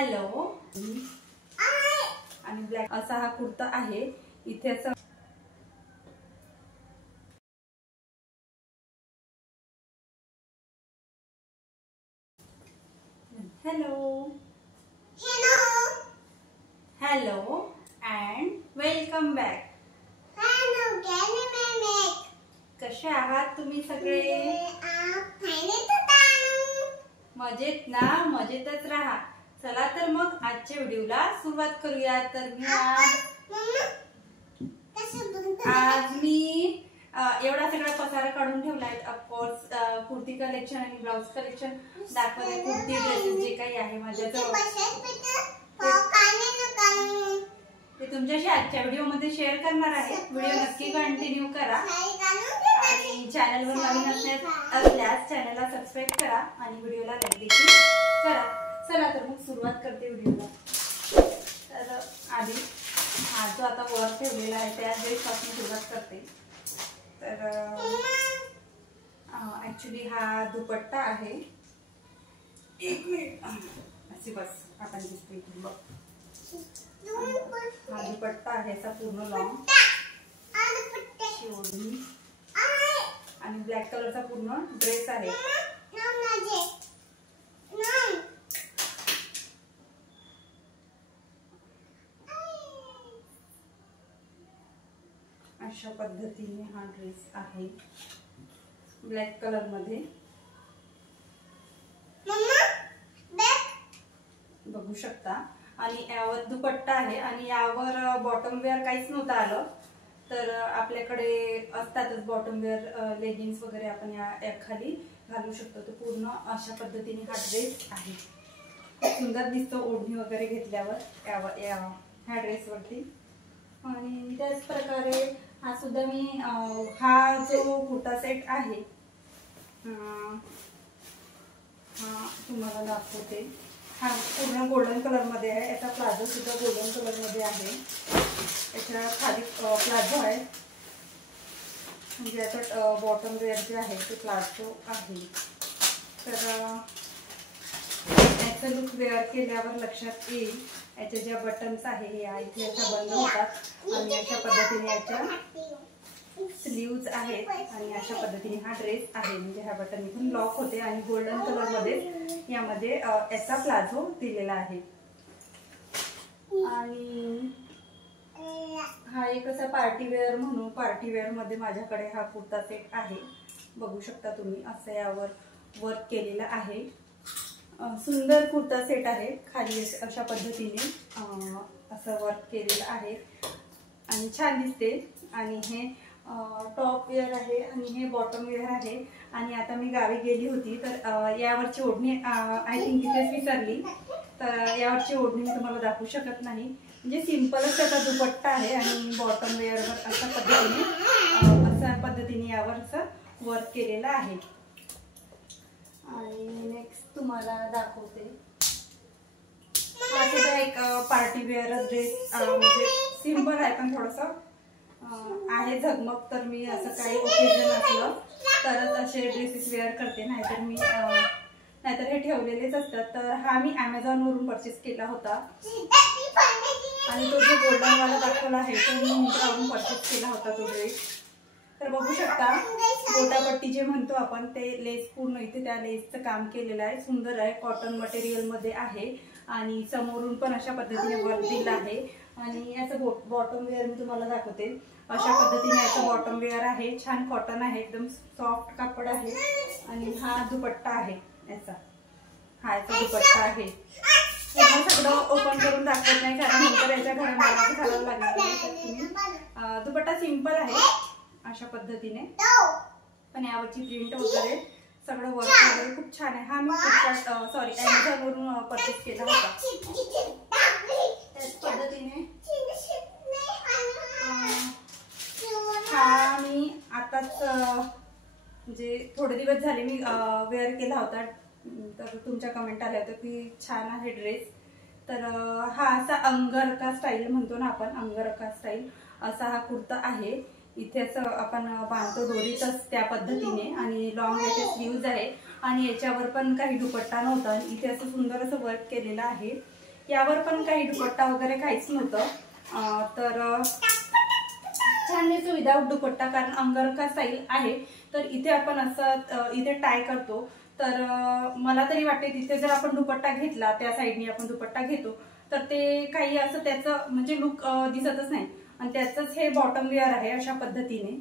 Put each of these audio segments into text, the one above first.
Hello आणि black असा हा कुर्ता आहे। इथे असं hello hello and welcome back. कसे आहात तुम्ही सगळे? मजेत ना? मजेतच राहा। चला तर मग आजच्या व्हिडिओला सुरुवात करूया। तर आज मी एवढा सगळा पसारा काढून ठेवलाय। ऑफकोर्स कुर्ती कलेक्शन आणि ब्लाउज कलेक्शन दाखवते। कुर्ती ड्रेसेस जे काही आहे माझ्याजवळ ते तुमच्याशी आजच्या व्हिडिओ मध्ये शेअर करणार आहे। व्हिडिओ नक्की कंटिन्यू करा आणि चॅनलवर नवीन असल्यास चॅनलला सबस्क्राइब करा आणि व्हिडिओला लाईक देखील करा। चला तर मग सुरुवात करते व्हिडिओला। तर आधी हा जो आता वर ठेवलेला आहे त्या ड्रेस पासून सुरुवात करते। तर ऍक्च्युली हा दुपट्टा आहे। एक मिनिट असे बस आपण दिसते बघ। हा दुपट्टा आहे असा पूर्ण लॉंग शिवोनी आणि ब्लॅक कलरचा पूर्ण ड्रेस आहे। अशा पद्धतीने हा ड्रेस आहे ब्लॅक कलर मध्ये। बघू शकता आणि यावर दुपट्टा आहे आणि यावर बॉटम वेअर काहीच नव्हतं आलं। तर आपल्याकडे असतातच बॉटम वेअर लेगिंग्स वगैरे आपण या खाली घालू शकतो। तर पूर्ण अशा पद्धतीने हा ड्रेस आहे। खूप सुंदर दिसतो ओढणी वगैरे घेतल्यावर ह्या ड्रेसवरती। आणि त्याच प्रकारे हा सुद्धा मी हा जो कुर्ता सेट आहे हा तुम्हाला दाखवते। हा पूर्ण गोल्डन कलर मध्ये आहे। याचा प्लाझो सुद्धा गोल्डन कलर मध्ये आहे। याच्या खाली प्लाझो आहे म्हणजे याचा बॉटम वेअर जे आहे ते प्लाझो आहे। तर याचा लुक वेअर केल्यावर लक्षात येईल। याच्या ज्या बटन्स आहे हे इथे याच्या बंद होतात आणि अशा पद्धतीने याच्या स्लीव्ज आहेत आणि अशा पद्धतीने हा ड्रेस आहे। म्हणजे हा बटन इथून लॉक होते आणि गोल्डन कलर मध्ये यामध्ये याचा प्लाझो दिलेला आहे। आणि हा एक असा पार्टी वेअर म्हणून पार्टी वेअर मध्ये माझ्याकडे हा कुर्ता सेट आहे। बघू शकता तुम्ही असं यावर वर्क केलेलं आहे। सुंदर कुर्ता सेट आहे। खाली अशा पद्धतीने असं वर्क केलेलं आहे आणि छान दिसते। आणि हे टॉप वेअर आहे आणि हे बॉटम वेअर आहे। आणि आता मी गावी गेली होती तर यावरची ओढणी आय थिंक तिथेच विसरली। तर यावरची ओढणी मी तुम्हाला दाखवू शकत नाही। म्हणजे सिंपलच त्याचा दुपट्टा आहे आणि बॉटम वेअरवर अशा पद्धतीने यावर असं वर्क केलेलं आहे। आणि नेक्स्ट तुम्हाला दाखवते हा सुद्धा एक पार्टी वेअर ड्रेस। म्हणजे सिंपल आहे पण थोडंसं आहे झगमग। तर मी असं काही ओकेजन असलं तरच असे ड्रेसेस वेअर करते। नाहीतर हे ठेवलेलेच असतात। तर हा मी Amazon वरून परचेस केला होता आणि तो जो गोल्डन वाला दाखवला आहे तो मी मिंत्रावरून परचेस केला होता तो ड्रेस। तर बघू शकता गोटापट्टी जे म्हणतो आपण ते लेस पूर्ण इथे त्या लेसचं काम केलेलं आहे। सुंदर आहे। कॉटन मटेरियल मध्ये आहे आणि समोरून पण अशा पद्धतीने वर्क दिलं आहे। आणि याचं बॉटम वेअर मी तुम्हाला दाखवते। अशा पद्धतीने याचं बॉटम वेअर आहे। छान कॉटन आहे एकदम सॉफ्ट कापड आहे। आणि हा दुपट्टा आहे याचा याचा दुपट्टा आहे। पूर्ण सगळं ओपन करून दाखवत नाही कारण नंतर याच्या घराला घालावं लागणार आहे। दुपट्टा सिंपल आहे अशा पद्धतीने पण यावरची प्रिंट वगैरे सगळं वर्क वगैरे खूप छान आहे। हा मी Amazon वरून परचेस केला होता। त्याच पद्धतीने हा मी आताच म्हणजे थोडे दिवस झाले मी वेअर केला होता। तर तुमच्या कमेंट आल्या होत्या की छान आहे ड्रेस। तर हा असा अंगरखा स्टाईल म्हणतो ना आपण, अंगरखा स्टाईल असा हा कुर्ता आहे। इथे असं आपण बांधतो दोरीतच त्या पद्धतीने आणि लॉंग याचे स्लीव्ज आहे आणि याच्यावर पण काही दुपट्टा नव्हता। इथे असं सुंदर असं वर्क केलेलं आहे। यावर पण काही दुपट्टा वगैरे काहीच नव्हतं, तर छान याचं विदाऊट दुपट्टा, कारण अंगरखा स्टाईल आहे. तर इथे आपण असं इथे टाय करतो, तर मला तरी वाटते तिथे जर आपण दुपट्टा घेतला, त्या साईडनी आपण दुपट्टा घेतो, तर ते काही असं त्याचं म्हणजे लुक दिसतच नाही. आणि त्याचंच हे बॉटम वेअर आहे. अशा पद्धतीने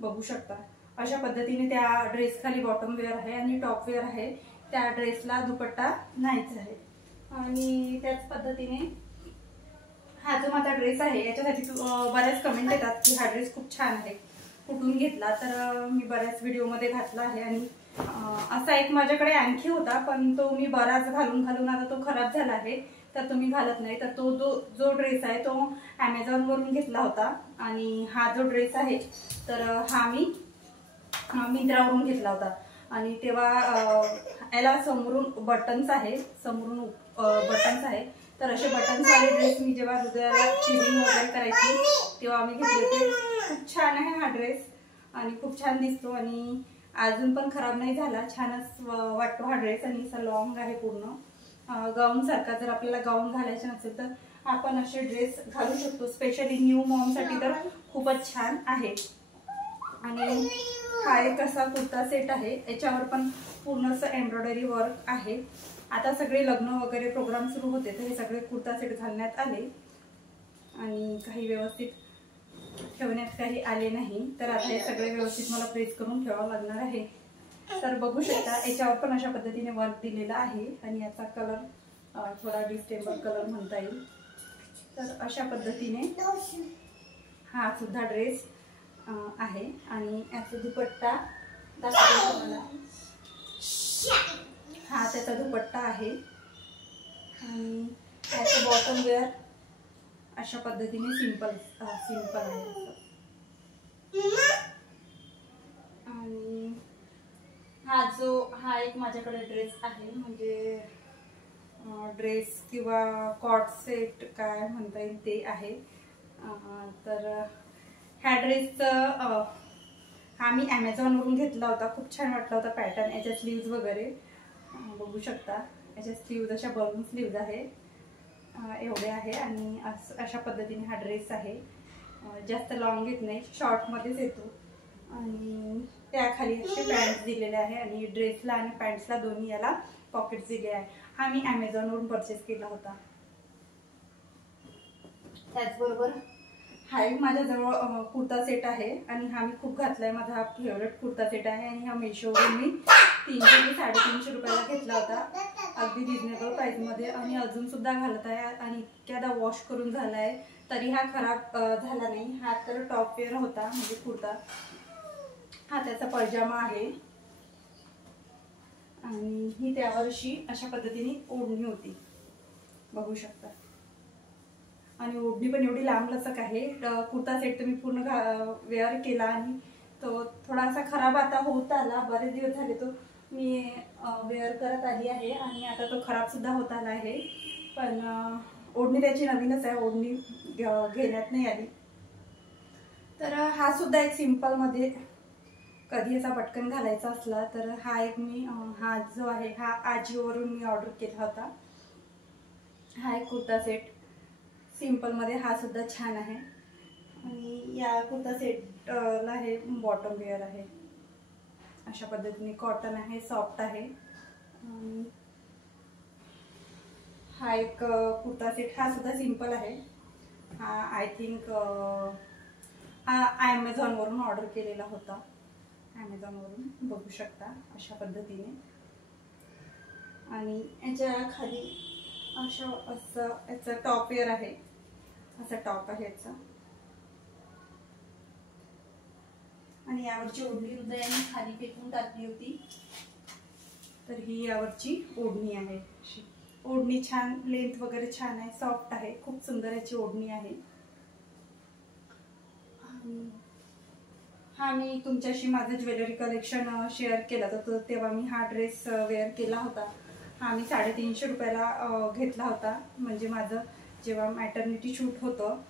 बघू शकता, अशा पद्धतीने त्या ड्रेस खाली बॉटम वेअर आहे आणि टॉप वेअर आहे. त्या ड्रेसला दुपट्टा नाहीच आहे. आणि त्याच पद्धतीने हा जो माझा ड्रेस आहे, याच्यासाठी बऱ्याच कमेंट येतात की हा ड्रेस खूप छान आहे, कुठून घेतला. तर मी बऱ्याच व्हिडिओमध्ये घातला आहे. आणि असा एक माझ्याकडे आणखी होता, पण तो मी बराच घालून घालून आता तो खराब झाला आहे, तर तुम्ही घालत नाही. तर तो जो ड्रेस आहे तो ॲमेझॉनवरून घेतला होता. आणि हा जो ड्रेस आहे तर हा मी मिंत्रावरून घेतला होता. आणि तेव्हा याला समोरून बटन्स आहे, समोरून बटन्स आहे. तर असे बटन्सवाले ड्रेस मी जेव्हा हृदयाला फिलिंग वगैरे करायची तेव्हा आम्ही घेतले होते. खूप छान आहे हा ड्रेस आणि खूप छान दिसतो आणि अजून पण खराब नाही झाला, छानच वाटतो हा ड्रेस. आणि असा लॉंग आहे पूर्ण गाऊन सारखा. जर आपल्याला गाऊन घालायचं नसेल तर आपण असे ड्रेस घालू शकतो. स्पेशली न्यू मॉमसाठी तर खूपच छान आहे. आणि हा एक असा कुर्ता सेट आहे, याच्यावर पण पूर्ण असं एम्ब्रॉयडरी वर्क आहे. आता सगळे लग्न वगैरे प्रोग्राम सुरू होते, तर हे सगळे कुर्ता सेट घालण्यात आले आणि काही व्यवस्थित ठेवण्यात काही आले नाही. तर आता हे सगळे व्यवस्थित मला प्रेस करून ठेवावं लागणार आहे. तर बघू शकता, याच्यावर पण अशा पद्धतीने वर्क दिलेला आहे. आणि याचा कलर थोडा डिस्टेबल कलर म्हणता येईल. तर अशा पद्धतीने हा सुद्धा ड्रेस आहे. आणि याचा दुपट्टा दाखवते तुम्हाला. हा त्याचा दुपट्टा आहे आणि याचं बॉटम वेअर अशा पद्धतीने सिंपल आहे. आणि हा एक माझ्याकडे ड्रेस आहे, म्हणजे ड्रेस किंवा कॉट सेट काय म्हणता येईल ते आहे. तर ह्या ड्रेसचं हा मी ॲमेझॉनवरून घेतला होता. खूप छान वाटला होता पॅटर्न. याच्या स्लीव्ज वगैरे बघू शकता, याच्या स्लीव्ज अशा बलून स्लीव्ज आहे, एवढे आहे. आणि अशा पद्धतीने हा ड्रेस आहे. जास्त लॉंग येत नाही, शॉर्टमध्येच येतो. आणि त्याखाली असे पॅन्ट्स दिलेले आहे आणि ड्रेसला आणि पॅन्ट्सला दोन्ही याला पॉकेट्स दिले आहे. हा मी ॲमेझॉनवरून परचेस केला होता. त्याचबरोबर हा एक माझ्याजवळ कुर्ता सेट आहे आणि हा मी खूप घातला आहे. माझा हा फेवरेट कुर्ता सेट आहे आणि हा मेशोवरून मी 300-350 रुपयाला घेतला होता, अगदी रिजनेबल प्राईसमध्ये. आणि अजून सुद्धा घालत आहे आणि इतक्यादा वॉश करून झाला आहे तरी हा खराब झाला नाही. हा तर टॉप वेअर होता, म्हणजे कुर्ता. हा त्याचा पजामा आहे आणि ही त्यावर्षी अशा पद्धतीने ओढणी होती, बघू शकता. आणि ओढणी पण एवढी लांब लचक आहे. कुर्ता सेट तर मी पूर्ण वेअर केला आणि तो थोडासा खराब आता होत आला. बरेच दिवस झाले तो मी वेअर करत आली आहे आणि आता तो खराब सुद्धा होत आला आहे. पण ओढणी त्याची नवीनच आहे, ओढणी घेण्यात नाही आली. तर हा सुद्धा एक सिंपलमध्ये कधी असा पटकन घालायचा असला तर हा एक मी हा जो आहे हा आजिओवरून मी ऑर्डर केला होता. हा एक कुर्ता सेट सिंपलमध्ये, हा सुद्धा छान आहे. आणि या कुर्ता सेटला हे बॉटम वेअर आहे. अशा पद्धतीने कॉटन आहे, सॉफ्ट आहे. हा एक कुर्ता सेट, हा सुद्धा सिंपल आहे. हा आय थिंक हा ॲमेझॉनवरून ऑर्डर केलेला होता. ॲमेझॉनवरून बघू शकता अशा पद्धतीने. आणि याच्या खाली असं याचा टॉप वेअर आहे, असा टॉप आहे याचा. आणि यावरची ओढणी हृदयाने खाली फेकून टाकली होती, तर ही यावरची ओढणी आहे. ओढणी छान, लेंथ वगैरे छान आहे, सॉफ्ट आहे, खूप सुंदर याची ओढणी आहे. हा मी तुमच्याशी माझं ज्वेलरी कलेक्शन शेअर केलं तर तेव्हा मी हा ड्रेस वेअर केला होता. हा मी 350 रुपयाला घेतला होता, म्हणजे माझं जेव्हा मॅटर्निटी शूट होतं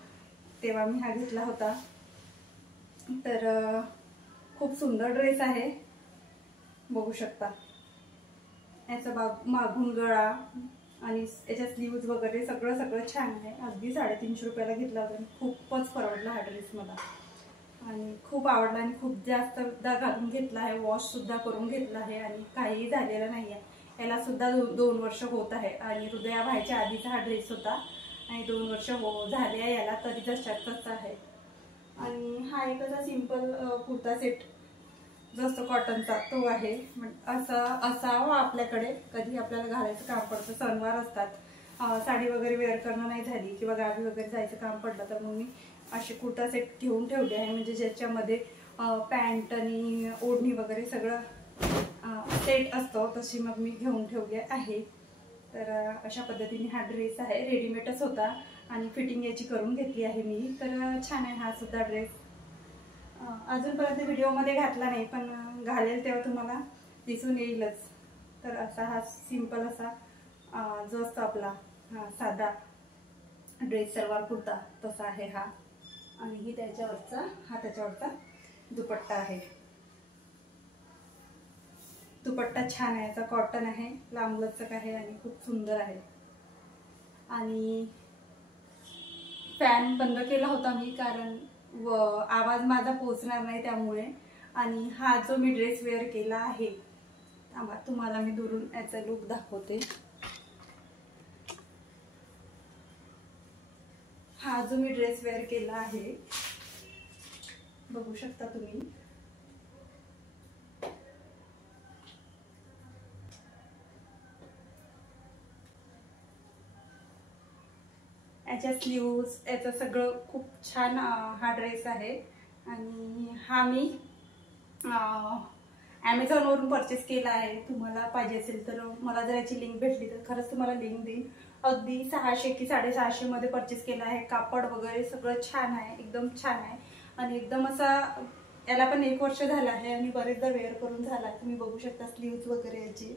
तेव्हा मी हा घेतला होता. तर खूप सुंदर ड्रेस आहे, बघू शकता. याचा मागून गळा आणि याच्या स्लीव्ज वगैरे सगळं छान आहे. अगदी 350 रुपयाला घेतला होता. खूपच परवडला हा ड्रेस मला आणि खूप आवडला आणि खूप जास्तदा घालून घेतला आहे. वॉशसुद्धा करून घेतला आहे आणि काहीही झालेलं नाही आहे. याला सुद्धा 2 वर्ष होत आहे आणि हृदया व्हायच्या आधीचा हा ड्रेस होता आणि 2 वर्ष झाले आहे याला, तरी तसा आहे. आणि हा एक असा सिंपल कुर्ता सेट जो असतो कॉटनचा तो आहे. असावा आपल्याकडे, कधी आपल्याला घालायचं काम पडतं, सणवार असतात, साडी वगैरे वेअर करणं नाही झाली किंवा गावी वगैरे जायचं काम पडलं तर मग मी असे कुर्ता सेट घेऊन ठेवले आहे. म्हणजे ज्याच्यामध्ये पॅन्ट आणि ओढणी वगैरे सगळं सेट असतो, तशी मग मी घेऊन ठेवले आहे. तर अशा पद्धतीने हा ड्रेस आहे. रेडीमेडच होता आणि फिटिंग याची करून घेतली आहे मी. तर छान आहे हा सुद्धा ड्रेस. अजूनपर्यंत व्हिडिओमध्ये घातला नाही, पण घालेल तेव्हा तुम्हाला दिसून येईलच. तर असा हा सिंपल असा जो असतो आपला साधा ड्रेस सलवार कुर्ता तसा आहे हा. आणि ही त्याच्यावरचा दुपट्टा आहे. दुपट्टा छान आहे, याचा कॉटन आहे, लांबलचक आहे आणि खूप सुंदर आहे. आणि फॅन बंद केला होता मी कारण आवाज माझा पोचणार नाही त्यामुळे. आणि हा जो मी ड्रेस वेअर केला आहे, तुम्हाला मी दुरून याचा लुक दाखवते. हा जो मी ड्रेस वेअर केला आहे बघू शकता तुम्ही. याच्या स्लीव्स याचं सगळं खूप छान हा ड्रेस आहे. आणि हा मी ॲमेझॉनवरून परचेस केला आहे. तुम्हाला पाहिजे असेल तर मला जर याची लिंक भेटली तर खरंच तुम्हाला लिंक देईन. अगदी 600 की 650 मध्ये परचेस केला आहे. कापड वगैरे सगळं छान आहे, एकदम छान आहे. आणि एकदम असा याला पण 1 वर्ष झालं आहे आणि बरेचदा वेअर करून झाला. तुम्ही बघू शकता स्लीव्स वगैरे याची.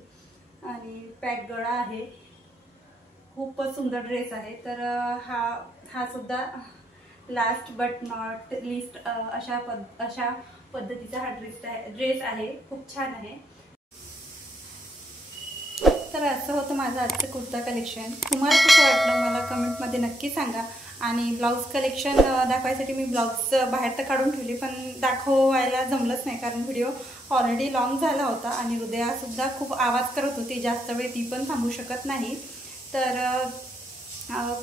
आणि पॅक गळा आहे. खूपच सुंदर ड्रेस आहे. तर हा सुद्धा लास्ट बट नॉट लिस्ट अशा पद्धतीचा हा ड्रेस आहे. खूप छान आहे. तर असं होतं माझं आजचं कुर्ता कलेक्शन. तुम्हाला कसं वाटलं मला कमेंटमध्ये नक्की सांगा. आणि ब्लाऊज कलेक्शन दाखवायसाठी मी ब्लाऊज बाहेर तर काढून ठेवली, पण दाखवायला जमलंच नाही कारण व्हिडिओ ऑलरेडी लॉंग झाला होता आणि हृदयासुद्धा खूप आवाज करत होती. जास्त वेळ ती पण थांबू शकत नाही. तर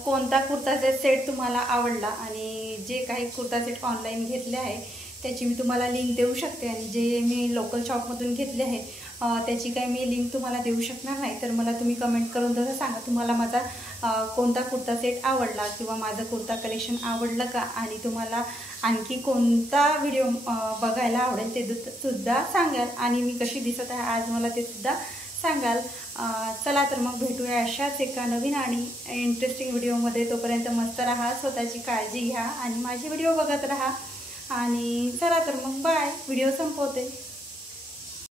कोणता कुर्ता सेट तुम्हाला आवडला आणि जे काही कुर्ता सेट ऑनलाईन घेतले आहे त्याची मी तुम्हाला लिंक देऊ शकते. आणि जे मी लोकल शॉपमधून घेतले आहे त्याची काही मी लिंक तुम्हाला देऊ शकणार नाही. तर मला तुम्ही कमेंट करून तसं सांगा तुम्हाला माझा कोणता कुर्ता सेट आवडला किंवा माझं कुर्ता कलेक्शन आवडलं का. आणि तुम्हाला आणखी कोणता व्हिडिओ बघायला आवडेल ते सुद्धा सांगाल. आणि मी कशी दिसत आहे आज मला ते सुद्धा सांगाल. चला तर मग भेटूया अशाच एका नवीन आणि इंटरेस्टिंग व्हिडिओमध्ये. तोपर्यंत मस्त राहा, स्वतःची काळजी घ्या आणि माझे व्हिडिओ बघत राहा. आणि चला तर मग बाय. व्हिडिओ संपवते.